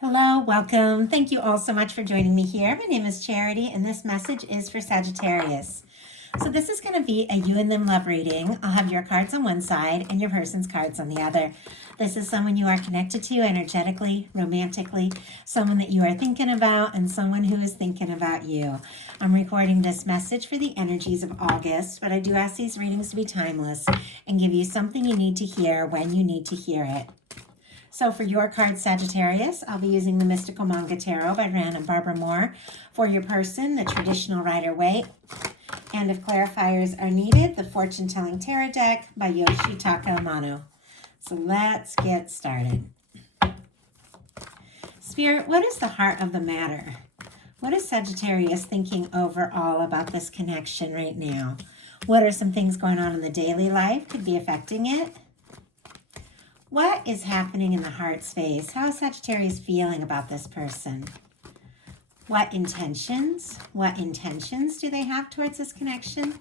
Hello, welcome. Thank you all so much for joining me here. My name is Charity, and this message is for Sagittarius. So this is going to be a you and them love reading. I'll have your cards on one side and your person's cards on the other. This is someone you are connected to energetically, romantically, someone that you are thinking about, and someone who is thinking about you. I'm recording this message for the energies of August, but I do ask these readings to be timeless and give you something you need to hear when you need to hear it. So for your card, Sagittarius, I'll be using the Mystical Manga Tarot by Ran and Barbara Moore. For your person, the Traditional Rider-Waite. And if clarifiers are needed, the Fortune Telling Tarot Deck by Yoshitaka Amano. So let's get started. Spirit, what is the heart of the matter? What is Sagittarius thinking overall about this connection right now? What are some things going on in the daily life could be affecting it? What is happening in the heart space? How is Sagittarius feeling about this person? What intentions do they have towards this connection?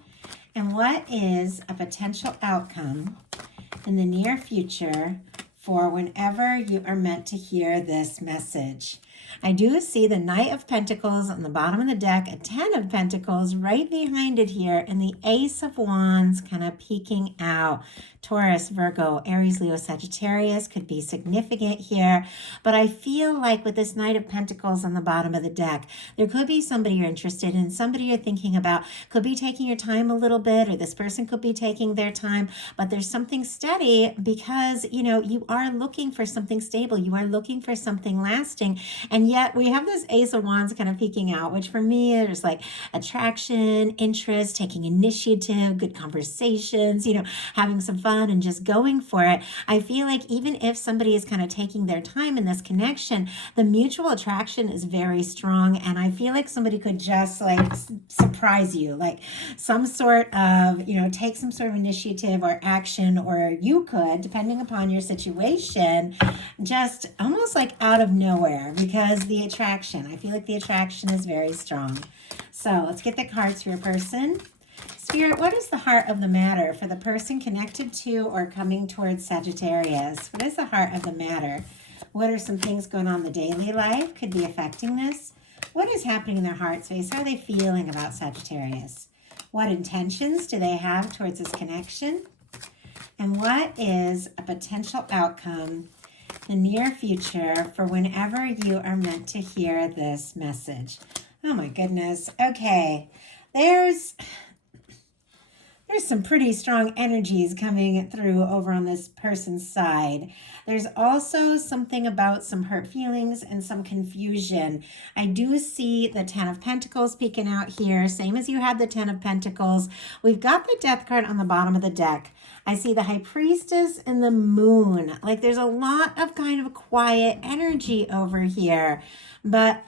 And what is a potential outcome in the near future for whenever you are meant to hear this message? I do see the Knight of Pentacles on the bottom of the deck, a 10 of Pentacles right behind it here, and the Ace of Wands kind of peeking out. Taurus, Virgo, Aries, Leo, Sagittarius could be significant here, but I feel like with this Knight of Pentacles on the bottom of the deck, there could be somebody you're interested in, somebody you're thinking about, could be taking your time a little bit, or this person could be taking their time, but there's something steady because, you are looking for something stable, you are looking for something lasting, and yet we have this Ace of Wands kind of peeking out, which for me is like attraction, interest, taking initiative, good conversations, having some fun and just going for it. I feel like even if somebody is kind of taking their time in this connection, the mutual attraction is very strong. And I feel like somebody could just like surprise you, like some sort of, take some sort of initiative or action, or you could, depending upon your situation, just almost like out of nowhere because the attraction, I feel like the attraction is very strong. So let's get the cards for your person. Spirit, what is the heart of the matter for the person connected to or coming towards Sagittarius? What is the heart of the matter? What are some things going on in the daily life could be affecting this? What is happening in their heart space? How are they feeling about Sagittarius? What intentions do they have towards this connection? And what is a potential outcome in the near future for whenever you are meant to hear this message? Oh my goodness. Okay. There's some pretty strong energies coming through over on this person's side. There's also something about some hurt feelings and some confusion. I do see the 10 of Pentacles peeking out here, same as you had the 10 of Pentacles. We've got the Death card on the bottom of the deck. I see the High Priestess and the Moon. Like there's a lot of kind of quiet energy over here. But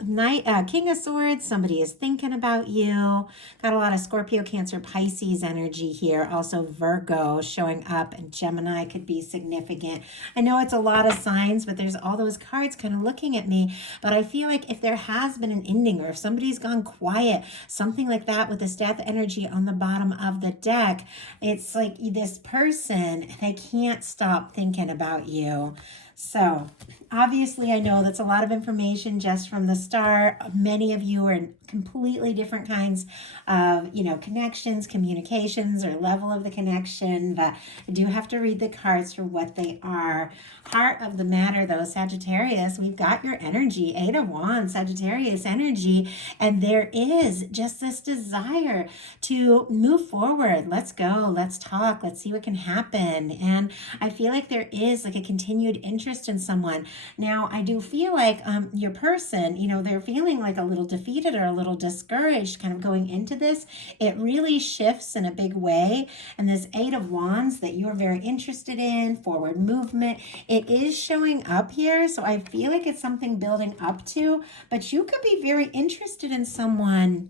King of Swords, somebody is thinking about you. Got a lot of Scorpio, Cancer, Pisces energy here. Also Virgo showing up, and Gemini could be significant. I know it's a lot of signs, but there's all those cards kind of looking at me. But I feel like if there has been an ending, or if somebody's gone quiet, something like that with this Death energy on the bottom of the deck, it's like this person, they can't stop thinking about you. So obviously I know that's a lot of information just from the start. Many of you are in completely different kinds of, connections, communications, or level of the connection, but I do have to read the cards for what they are. Heart of the matter though, Sagittarius, we've got your energy, 8 of Wands, Sagittarius energy, and there is just this desire to move forward. Let's go, let's talk, let's see what can happen. And I feel like there is like a continued interest in someone. Now, I do feel like your person, they're feeling like a little defeated or a little discouraged kind of going into this. It really shifts in a big way. And this 8 of Wands that you're very interested in, forward movement, it is showing up here. So I feel like it's something building up to, but you could be very interested in someone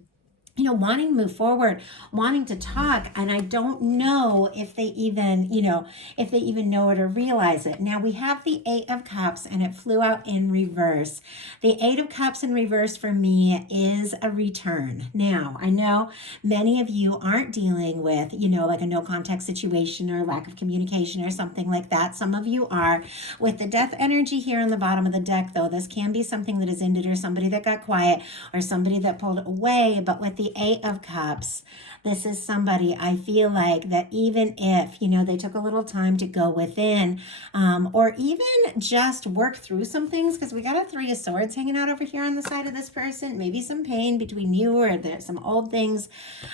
wanting to move forward, wanting to talk. And I don't know if they even, if they even know it or realize it. Now we have the 8 of Cups and it flew out in reverse. The 8 of Cups in reverse for me is a return. Now, I know many of you aren't dealing with, like a no contact situation or lack of communication or something like that. Some of you are. With the death energy here on the bottom of the deck, though, this can be something that is ended or somebody that got quiet or somebody that pulled away. But with the 8 of Cups, this is somebody I feel like that even if, they took a little time to go within or even just work through some things, because we got a 3 of Swords hanging out over here on the side of this person, maybe some pain between you or there's some old things.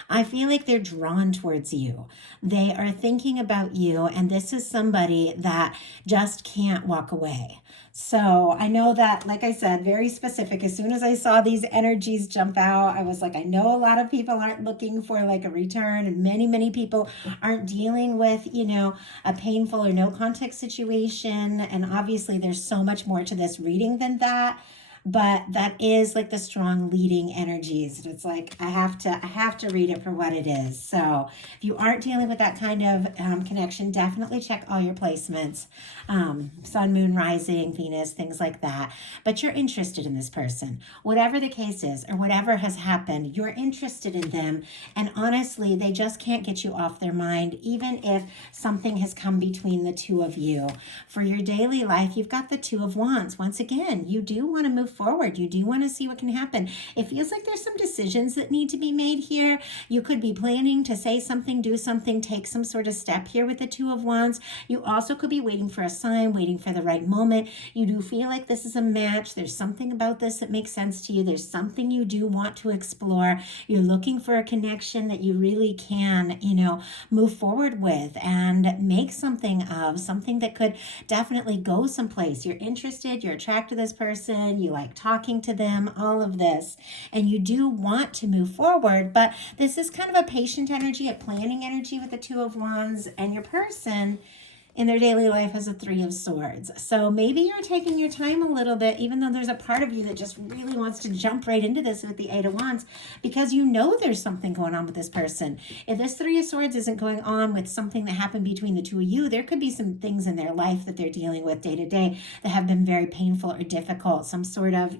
I feel like they're drawn towards you. They are thinking about you, and this is somebody that just can't walk away. So I know that, like I said, very specific. As soon as I saw these energies jump out, I was like, I know a lot of people aren't looking for like a return, and many people aren't dealing with, a painful or no contact situation. And obviously there's so much more to this reading than that. But that is like the strong leading energies. It's like I have to read it for what it is. So if you aren't dealing with that kind of connection, definitely check all your placements, sun, moon, rising, Venus, things like that. But you're interested in this person, whatever the case is, or whatever has happened. You're interested in them, and honestly, they just can't get you off their mind, even if something has come between the two of you. For your daily life, you've got the 2 of Wands. Once again, you do want to move forward. You do want to see what can happen. It feels like there's some decisions that need to be made here. You could be planning to say something, do something, take some sort of step here with the 2 of Wands. You also could be waiting for a sign, waiting for the right moment. You do feel like this is a match. There's something about this that makes sense to you. There's something you do want to explore. You're looking for a connection that you really can, move forward with and make something of, something that could definitely go someplace. You're interested, you're attracted to this person, you like talking to them, all of this, and you do want to move forward. But this is kind of a patient energy, a planning energy with the 2 of Wands, and your person in their daily life has a 3 of Swords. So maybe you're taking your time a little bit, even though there's a part of you that just really wants to jump right into this with the 8 of Wands, because there's something going on with this person. If this 3 of Swords isn't going on with something that happened between the 2 of you, there could be some things in their life that they're dealing with day to day that have been very painful or difficult, some sort of,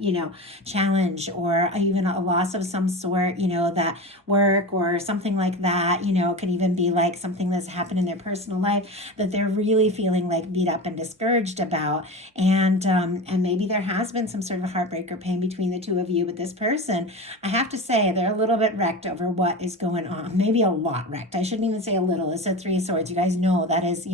challenge, or even a loss of some sort, that work or something like that, it could even be like something that's happened in their personal life that they're really feeling like beat up and discouraged about. And maybe there has been some sort of heartbreak or pain between the 2 of you. But this person, I have to say, they're a little bit wrecked over what is going on. Maybe a lot wrecked. I shouldn't even say a little. It's a 3 of Swords. You guys know that is,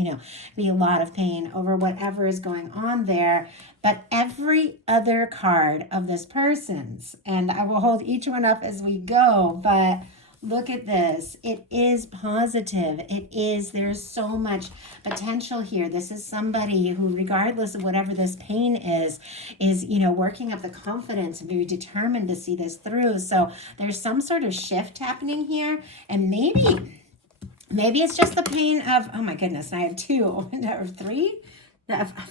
be a lot of pain over whatever is going on there. But every other card of this person's, and I will hold each one up as we go, but look at this. It is positive. There's so much potential here. This is somebody who, regardless of whatever this pain is, working up the confidence and very determined to see this through. So there's some sort of shift happening here. And maybe it's just the pain of, oh my goodness, I have 2 or 3.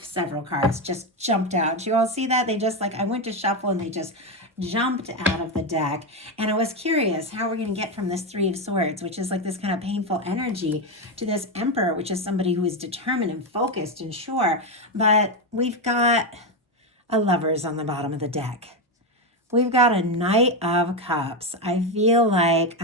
Several cards just jumped out. Did you all see that? They just I went to shuffle and they just jumped out of the deck. And I was curious how we're going to get from this 3 of Swords, which is like this kind of painful energy, to this Emperor, which is somebody who is determined and focused and sure. But we've got a Lovers on the bottom of the deck. We've got a Knight of Cups. I feel like,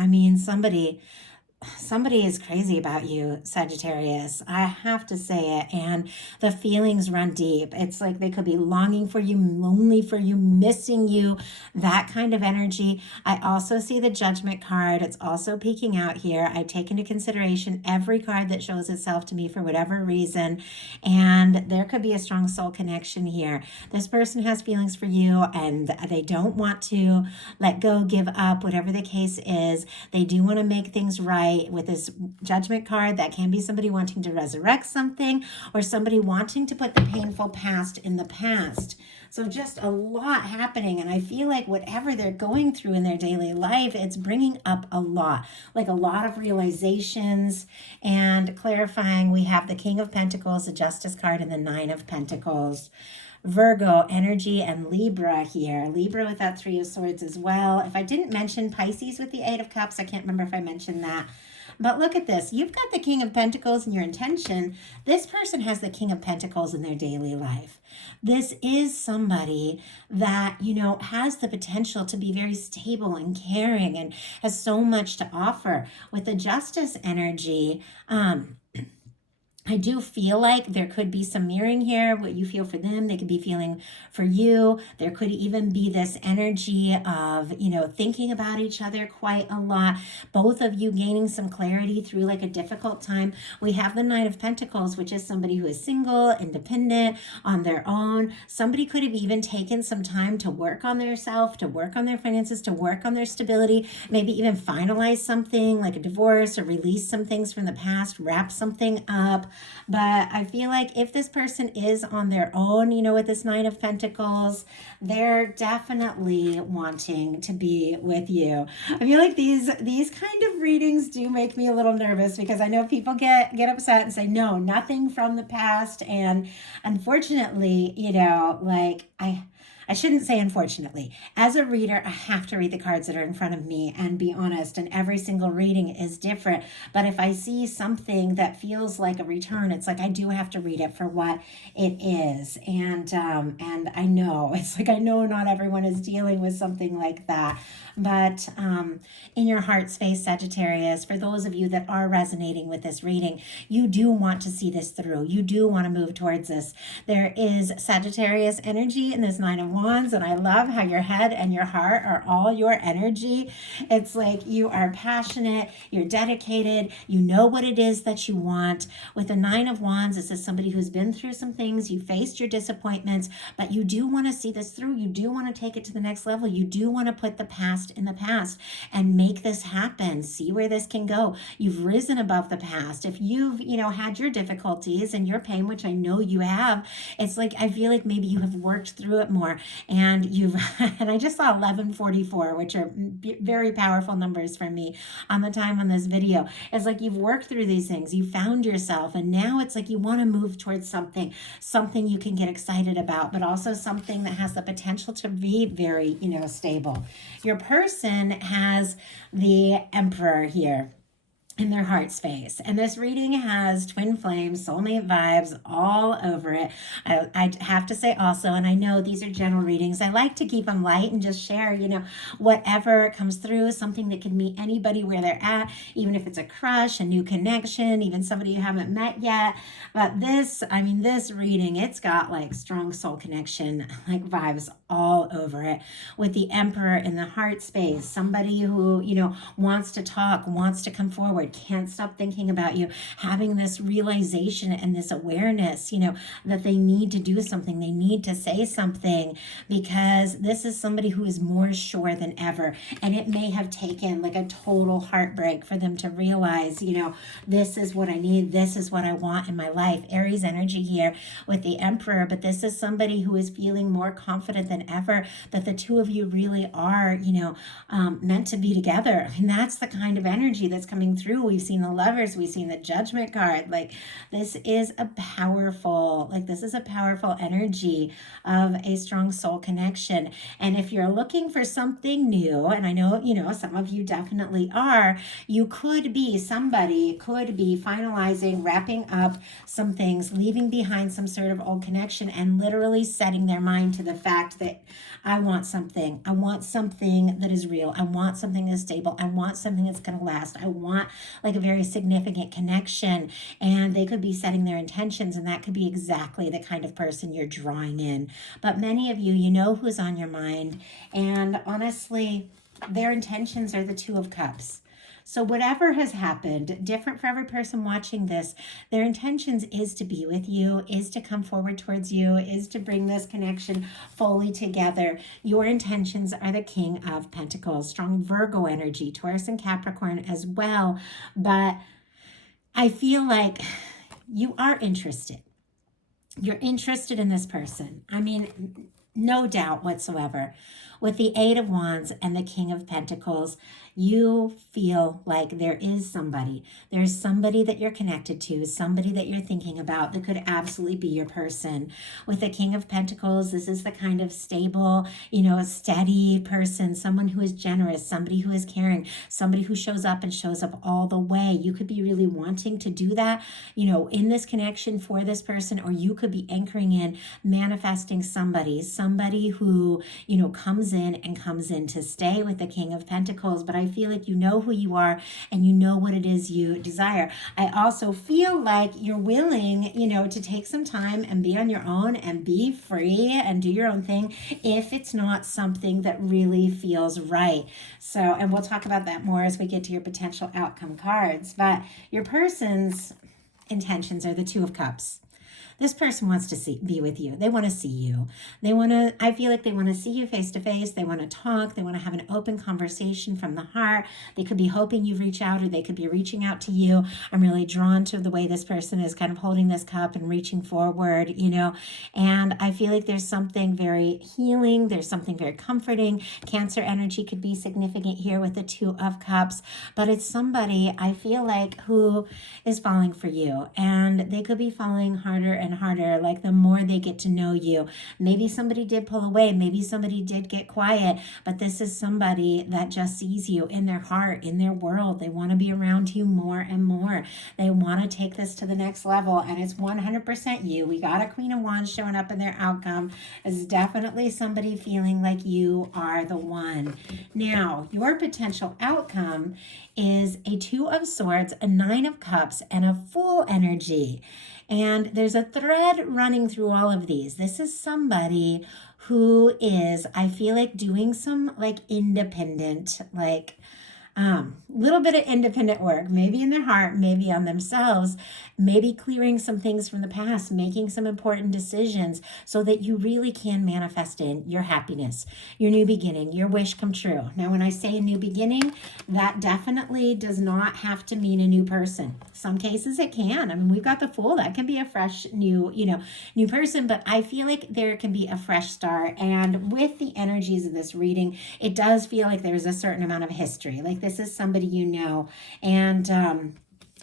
somebody is crazy about you, Sagittarius. I have to say it. And the feelings run deep. It's like they could be longing for you, lonely for you, missing you, that kind of energy. I also see the Judgment card. It's also peeking out here. I take into consideration every card that shows itself to me for whatever reason. And there could be a strong soul connection here. This person has feelings for you and they don't want to let go, give up, whatever the case is. They do want to make things right. With this Judgment card, that can be somebody wanting to resurrect something or somebody wanting to put the painful past in the past. So just a lot happening. And I feel like whatever they're going through in their daily life, it's bringing up a lot of realizations and clarifying. We have the King of Pentacles, the Justice card, and the 9 of Pentacles. Virgo energy and Libra here. Libra with that Three of Swords as well. If I didn't mention Pisces with the Eight of Cups, I can't remember if I mentioned that. But look at this. You've got the King of Pentacles in your intention. This person has the King of Pentacles in their daily life. This is somebody that, has the potential to be very stable and caring and has so much to offer. With the Justice energy, I do feel like there could be some mirroring here. What you feel for them, they could be feeling for you. There could even be this energy of, thinking about each other quite a lot. Both of you gaining some clarity through like a difficult time. We have the Knight of Pentacles, which is somebody who is single, independent, on their own. Somebody could have even taken some time to work on their self, to work on their finances, to work on their stability, maybe even finalize something like a divorce or release some things from the past, wrap something up. But I feel like if this person is on their own, with this Nine of Pentacles, they're definitely wanting to be with you. I feel like these kind of readings do make me a little nervous because I know people get upset and say, no, nothing from the past. And unfortunately, I shouldn't say unfortunately. As a reader, I have to read the cards that are in front of me and be honest, and every single reading is different. But if I see something that feels like a return, it's like I do have to read it for what it is. And I know, it's like I know not everyone is dealing with something like that. But in your heart space, Sagittarius, for those of you that are resonating with this reading, you do want to see this through. You do want to move towards this. There is Sagittarius energy in this Nine of Wands, and I love how your head and your heart are all your energy. It's like you are passionate, you're dedicated, you know what it is that you want. With the Nine of Wands, this is somebody who's been through some things, you faced your disappointments, but you do want to see this through. You do want to take it to the next level. You do want to put the past in the past and make this happen. See where this can go. You've risen above the past. If you've, had your difficulties and your pain, which I know you have, it's like I feel like maybe you have worked through it more, and and I just saw 1144, which are very powerful numbers for me on the time on this video. It's like you've worked through these things, you found yourself, and now it's like you want to move towards something you can get excited about, but also something that has the potential to be very, stable. Your person has the Emperor here in their heart space. And this reading has twin flames, soulmate vibes all over it. I have to say also, and I know these are general readings, I like to keep them light and just share, whatever comes through, something that can meet anybody where they're at, even if it's a crush, a new connection, even somebody you haven't met yet. But this reading, it's got like strong soul connection, like vibes all over it. With the Emperor in the heart space, somebody who, wants to talk, wants to come forward, can't stop thinking about you, having this realization and this awareness, that they need to do something, they need to say something, because this is somebody who is more sure than ever. And it may have taken like a total heartbreak for them to realize, this is what I need, this is what I want in my life. Aries energy here with the Emperor, but this is somebody who is feeling more confident than ever that the two of you really are, meant to be together. I mean, that's the kind of energy that's coming through. We've seen the Lovers, we've seen the Judgment card. Like this is a powerful energy of a strong soul connection. And if you're looking for something new, and I know, some of you definitely are, somebody could be finalizing, wrapping up some things, leaving behind some sort of old connection, and literally setting their mind to the fact that I want something that is real. I want something that's stable. I want something that's going to last. I want like a very significant connection. And they could be setting their intentions, and that could be exactly the kind of person you're drawing in. But many of you, who's on your mind. And honestly, their intentions are the Two of Cups. So whatever has happened, different for every person watching this, their intentions is to be with you, is to come forward towards you, is to bring this connection fully together. Your intentions are the King of Pentacles, strong Virgo energy, Taurus and Capricorn as well. But I feel like you are interested. You're interested in this person. I mean, no doubt whatsoever. with the Eight of Wands and the King of Pentacles, you feel like there's somebody that you're connected to, somebody that you're thinking about that could absolutely be your person. With the King of Pentacles, this is the kind of stable, a steady person, someone who is generous, somebody who is caring, somebody who shows up and shows up all the way. You could be really wanting to do that, in this connection for this person, or you could be anchoring in manifesting somebody who, comes in to stay with the King of Pentacles. But I feel like you know who you are and you know what it is you desire. I also feel like you're willing, to take some time and be on your own and be free and do your own thing if it's not something that really feels right. So, and we'll talk about that more as we get to your potential outcome cards. But your person's intentions are the Two of Cups. This person wants to be with you. They want to see you. I feel like they want to see you face to face. They want to talk. They want to have an open conversation from the heart. They could be hoping you reach out, or they could be reaching out to you. I'm really drawn to the way this person is kind of holding this cup and reaching forward, and I feel like there's something very healing. There's something very comforting. Cancer energy could be significant here with the Two of Cups, but it's somebody I feel like who is falling for you, and they could be falling harder and harder, like the more they get to know you. Maybe somebody did pull away, maybe somebody did get quiet, but this is somebody that just sees you in their heart, in their world. They want to be around you more and more. They want to take this to the next level, and it's 100% you. We got a Queen of Wands showing up in their outcome. It's definitely somebody feeling like you are the one. Now, your potential outcome is a Two of Swords, a Nine of Cups, and a Fool energy. And there's a thread running through all of these. This is somebody who is, I feel like, doing some independent, little bit of independent work, maybe in their heart, maybe on themselves, maybe clearing some things from the past, making some important decisions so that you really can manifest in your happiness, your new beginning, your wish come true. Now, when I say a new beginning, that definitely does not have to mean a new person. Some cases it can. I mean, we've got the Fool. That can be a fresh new person, but I feel like there can be a fresh start. And with the energies of this reading, it does feel like there's a certain amount of history. Like this is somebody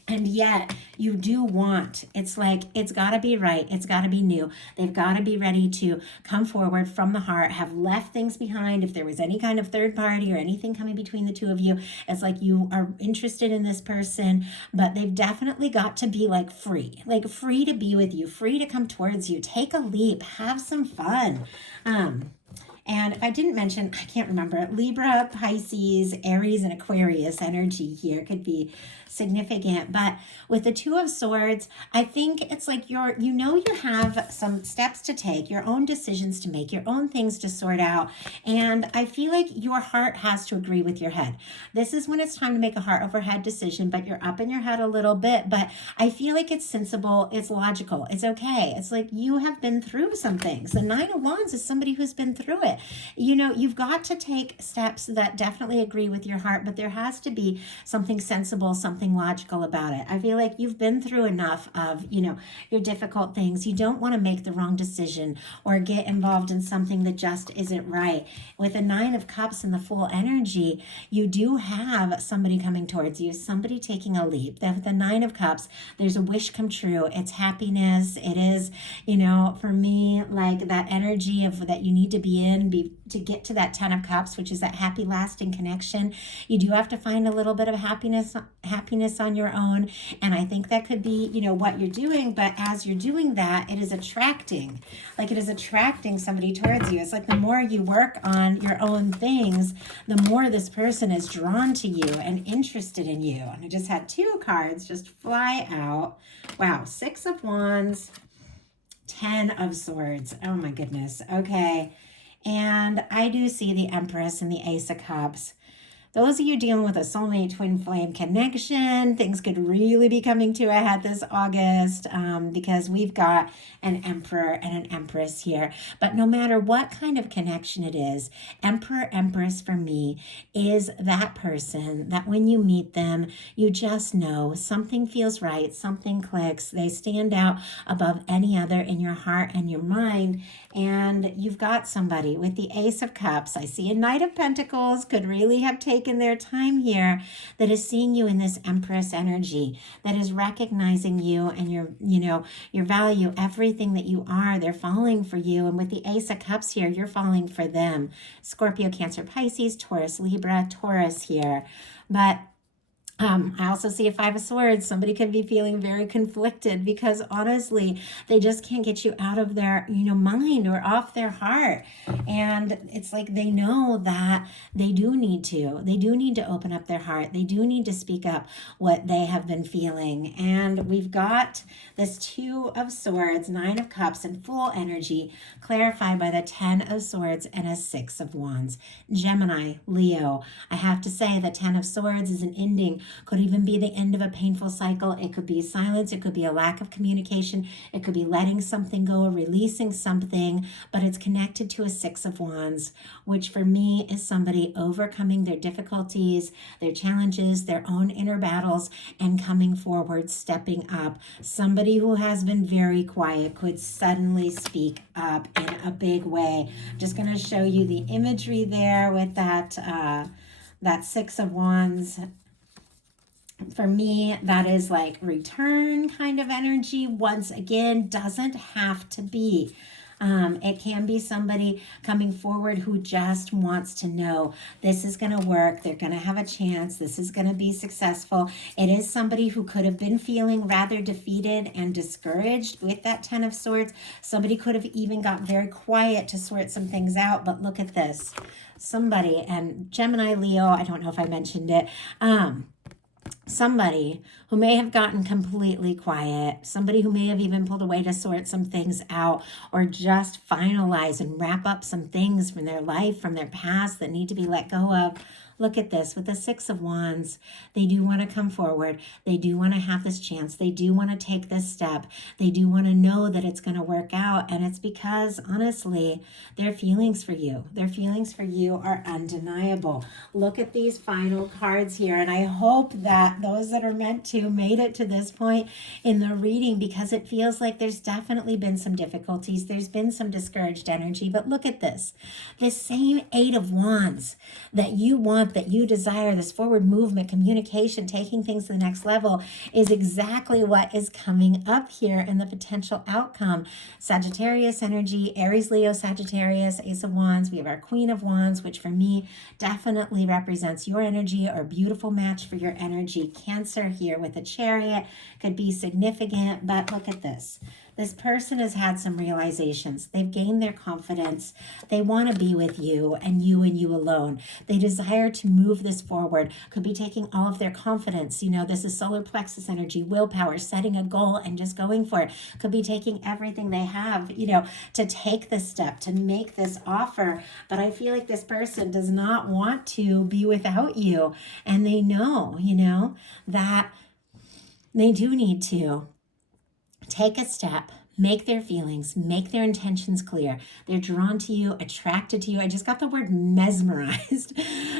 and yet you do want, it's like, it's got to be right. It's got to be new. They've got to be ready to come forward from the heart, have left things behind. If there was any kind of third party or anything coming between the two of you, it's like you are interested in this person, but they've definitely got to be free to be with you, free to come towards you, take a leap, have some fun. And if I didn't mention, I can't remember, Libra, Pisces, Aries, and Aquarius energy here could be significant. But with the Two of Swords, I think it's like you have some steps to take, your own decisions to make, your own things to sort out. And I feel like your heart has to agree with your head. This is when it's time to make a heart over head decision, but you're up in your head a little bit. But I feel like it's sensible, it's logical, it's okay. It's like you have been through some things. The Nine of Wands is somebody who's been through it. You've got to take steps that definitely agree with your heart, but there has to be something sensible, something logical about it. I feel like you've been through enough of, your difficult things. You don't want to make the wrong decision or get involved in something that just isn't right. With a Nine of Cups and the Fool energy, you do have somebody coming towards you, somebody taking a leap. With the Nine of Cups, there's a wish come true. It's happiness. It is, for me, like that energy of that you need to be in, to get to that Ten of Cups, which is that happy, lasting connection. You do have to find a little bit of happiness on your own. And I think that could be, what you're doing. But as you're doing that, it is attracting somebody towards you. It's like the more you work on your own things, the more this person is drawn to you and interested in you. And I just had two cards just fly out. Wow. Six of Wands, 10 of Swords. Oh my goodness. Okay. And I do see the Empress and the Ace of Cups. Those of you dealing with a soulmate twin flame connection, things could really be coming to a head this August because we've got an emperor and an empress here. But no matter what kind of connection it is, emperor, empress for me is that person that when you meet them, you just know something feels right, something clicks. They stand out above any other in your heart and your mind. And you've got somebody with the Ace of Cups. I see a Knight of Pentacles could really have taken their time here, that is seeing you in this Empress energy, that is recognizing you and your value, everything that you are. They're falling for you. And with the Ace of Cups here, you're falling for them. Scorpio, Cancer, Pisces, Taurus, Libra, Taurus here. But I also see a Five of Swords. Somebody could be feeling very conflicted because honestly, they just can't get you out of their, mind or off their heart. And it's like they know that they do need to open up their heart. They do need to speak up what they have been feeling. And we've got this Two of Swords, Nine of Cups, and full energy clarified by the 10 of Swords and a 6 of Wands. Gemini, Leo. I have to say the 10 of Swords is an ending. Could even be the end of a painful cycle. It could be silence. It could be a lack of communication. It could be letting something go or releasing something, but it's connected to a 6 of Wands, which for me is somebody overcoming their difficulties, their challenges, their own inner battles, and coming forward, stepping up. Somebody who has been very quiet could suddenly speak up in a big way. I'm just going to show you the imagery there with that 6 of Wands. For me, that is like return kind of energy. Once again, doesn't have to be. It can be somebody coming forward who just wants to know this is going to work. They're going to have a chance. This is going to be successful. It is somebody who could have been feeling rather defeated and discouraged with that 10 of Swords. Somebody could have even got very quiet to sort some things out. But look at this. Somebody, and Gemini, Leo, I don't know if I mentioned it, somebody who may have gotten completely quiet, somebody who may have even pulled away to sort some things out or just finalize and wrap up some things from their life, from their past that need to be let go of. Look at this with the 6 of Wands. They do want to come forward. They do want to have this chance. They do want to take this step. They do want to know that it's going to work out. And it's because, honestly, their feelings for you, are undeniable. Look at these final cards here. And I hope that those that are meant to made it to this point in the reading, because it feels like there's definitely been some difficulties. There's been some discouraged energy. But look at this. This same 8 of Wands that you want, that you desire, this forward movement, communication, taking things to the next level, is exactly what is coming up here in the potential outcome. Sagittarius energy, Aries, Leo, Sagittarius, Ace of Wands. We have our Queen of Wands, which for me definitely represents your energy or beautiful match for your energy. Cancer here with a Chariot could be significant, but look at this. This person has had some realizations. They've gained their confidence. They want to be with you and you alone. They desire to move this forward. Could be taking all of their confidence. This is solar plexus energy, willpower, setting a goal and just going for it. Could be taking everything they have, to take this step, to make this offer. But I feel like this person does not want to be without you. And they know, that they do need to take a step, make their feelings, make their intentions clear. They're drawn to you, attracted to you. I just got the word mesmerized.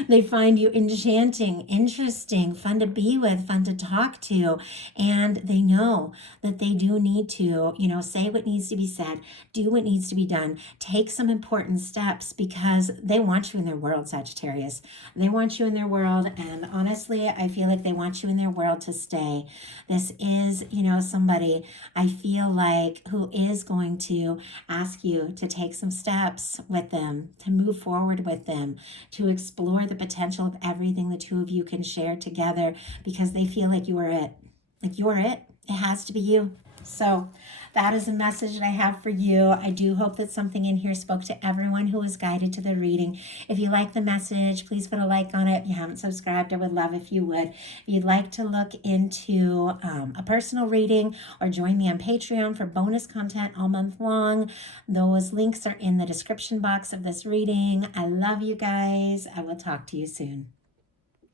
They find you enchanting, interesting, fun to be with, fun to talk to. And they know that they do need to, say what needs to be said, do what needs to be done, take some important steps because they want you in their world, Sagittarius. They want you in their world. And honestly, I feel like they want you in their world to stay. This is, somebody I feel like who is going to ask you to take some steps with them, to move forward with them, to explore the potential of everything the two of you can share together because they feel like you are it. Like you're it. It has to be you. So that is a message that I have for you. I do hope that something in here spoke to everyone who was guided to the reading. If you like the message, please put a like on it. If you haven't subscribed, I would love if you would. If you'd like to look into a personal reading or join me on Patreon for bonus content all month long, those links are in the description box of this reading. I love you guys. I will talk to you soon.